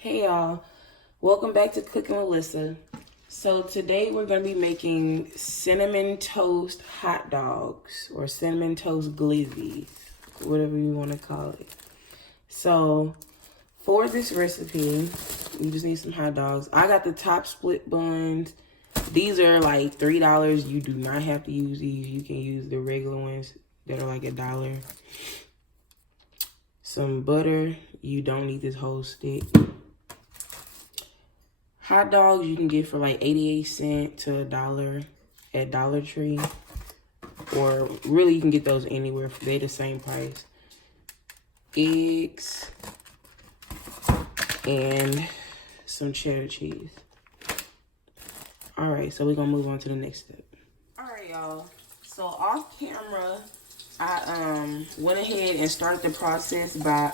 Hey y'all, welcome back to Cooking with Melissa. So today we're going to be making cinnamon toast hot dogs or cinnamon toast glizzies, whatever you want to call it. So for this recipe, you just need some hot dogs. I got the top split buns. These are like $3. You do not have to use these. You can use the regular ones that are like $1. Some butter. You don't need this whole stick. Hot dogs you can get for like 88 cents to $1 at Dollar Tree. Or really you can get those anywhere. They're the same price. Eggs. And some cheddar cheese. Alright, so we're going to move on to the next step. Alright, y'all. So off camera, I went ahead and started the process by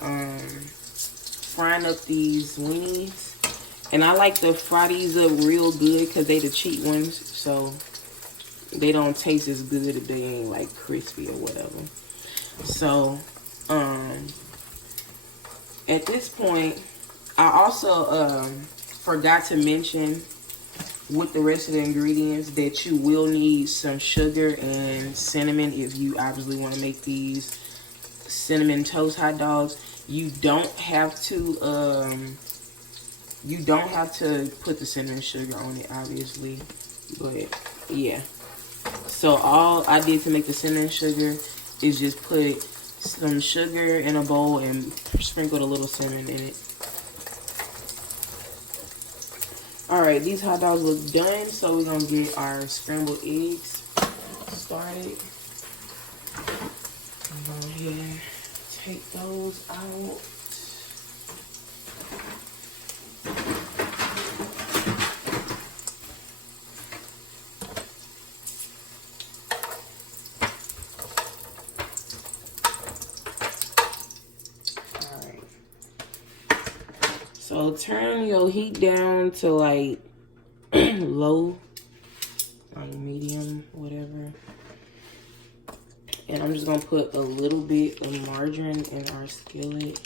frying up these weenies. And I like to fry these up real good because they the cheap ones. So they don't taste as good if they ain't like crispy or whatever. So at this point, I also forgot to mention with the rest of the ingredients that you will need some sugar and cinnamon if you obviously want to make these cinnamon toast hot dogs. You don't have to put the cinnamon sugar on it, obviously, but yeah. So all I did to make the cinnamon sugar is just put some sugar in a bowl and sprinkled a little cinnamon in it. Alright, these hot dogs look done, so we're gonna get our scrambled eggs started. Go ahead and take those out. So turn your heat down to like low, like medium, whatever. And I'm just gonna put a little bit of margarine in our skillet.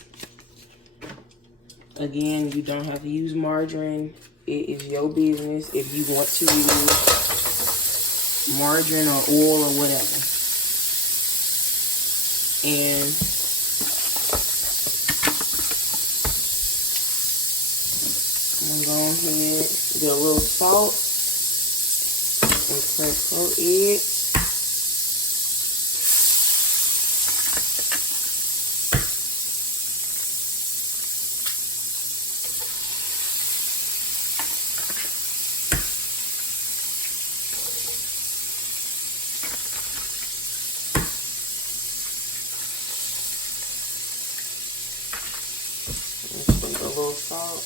Again, you don't have to use margarine. It is your business if you want to use margarine or oil or whatever. And I'm gonna go ahead, get a little salt and press coat it. A little salt.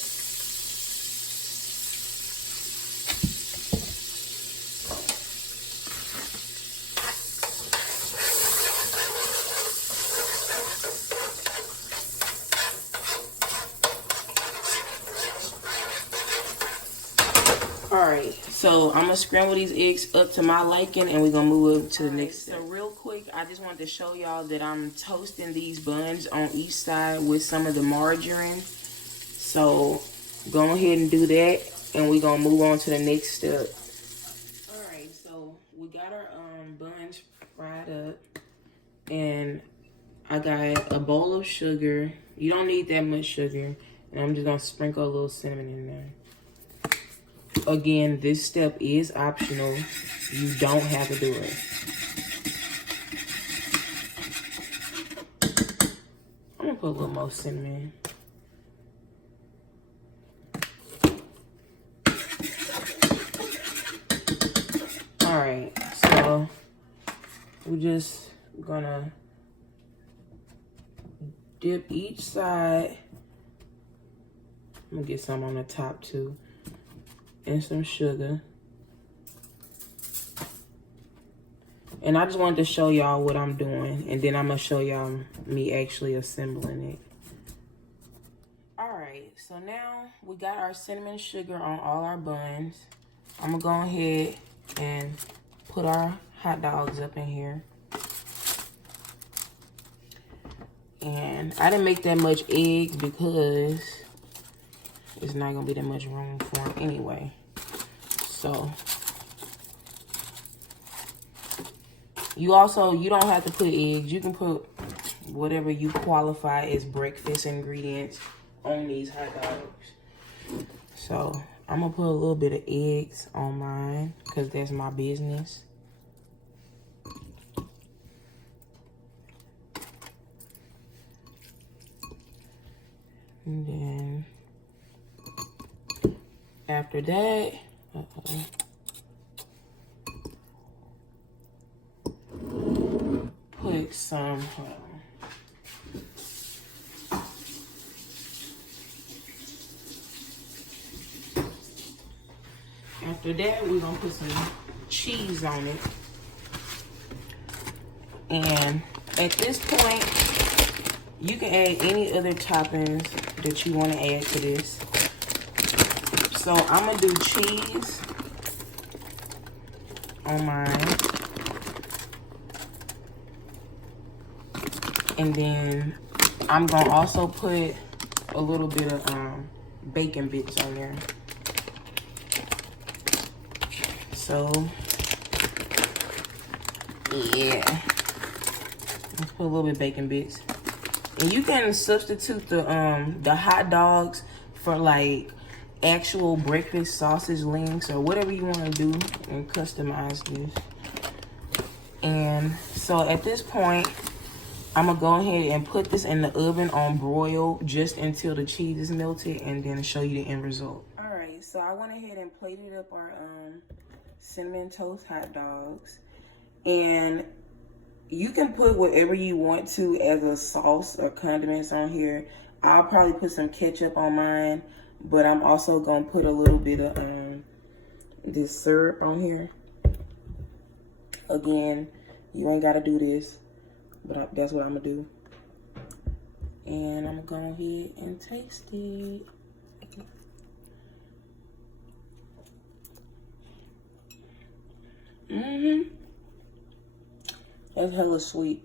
Alright, so I'm gonna scramble these eggs up to my liking and we're gonna move up to the next step. So real quick, I just wanted to show y'all that I'm toasting these buns on each side with some of the margarine. So go ahead and do that and we're gonna move on to the next step. Alright, so we got our buns fried up and I got a bowl of sugar. You don't need that much sugar. And I'm just gonna sprinkle a little cinnamon in there. Again, this step is optional. You don't have to do it. I'm gonna put a little more cinnamon. Alright, so we're just gonna dip each side. I'm gonna get some on the top too. And some sugar. And I just wanted to show y'all what I'm doing. And then I'm going to show y'all me actually assembling it. Alright, so now we got our cinnamon sugar on all our buns. I'm going to go ahead and put our hot dogs up in here. And I didn't make that much eggs because it's not gonna be that much room for them anyway. So you don't have to put eggs. You can put whatever you qualify as breakfast ingredients on these hot dogs. So I'm gonna put a little bit of eggs on mine because that's my business. And then after that, put some, after that, we're gonna put some cheese on it. And at this point, you can add any other toppings that you want to add to this. So I'm gonna do cheese on mine. And then I'm gonna also put a little bit of bacon bits on there. So yeah, let's put a little bit of bacon bits. And you can substitute the hot dogs for like actual breakfast sausage links or whatever you want to do and customize this. And so at this point, I'm gonna go ahead and put this in the oven on broil just until the cheese is melted, and then show you the end result. All right, so I went ahead and plated up our cinnamon toast hot dogs, and you can put whatever you want to as a sauce or condiments on here. I'll probably put some ketchup on mine, but I'm also gonna put a little bit of this syrup on here. Again, you ain't gotta do this, but that's what I'm gonna do. And I'm gonna go ahead and taste it. That's hella sweet.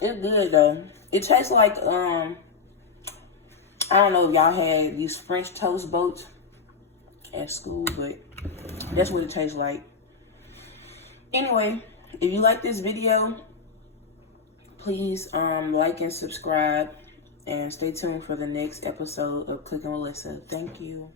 It's good though. It tastes like I don't know if y'all had these French toast boats at school, but that's what it tastes like. Anyway, if you like this video, please like and subscribe, and stay tuned for the next episode of Cooking with Lissa. Thank you.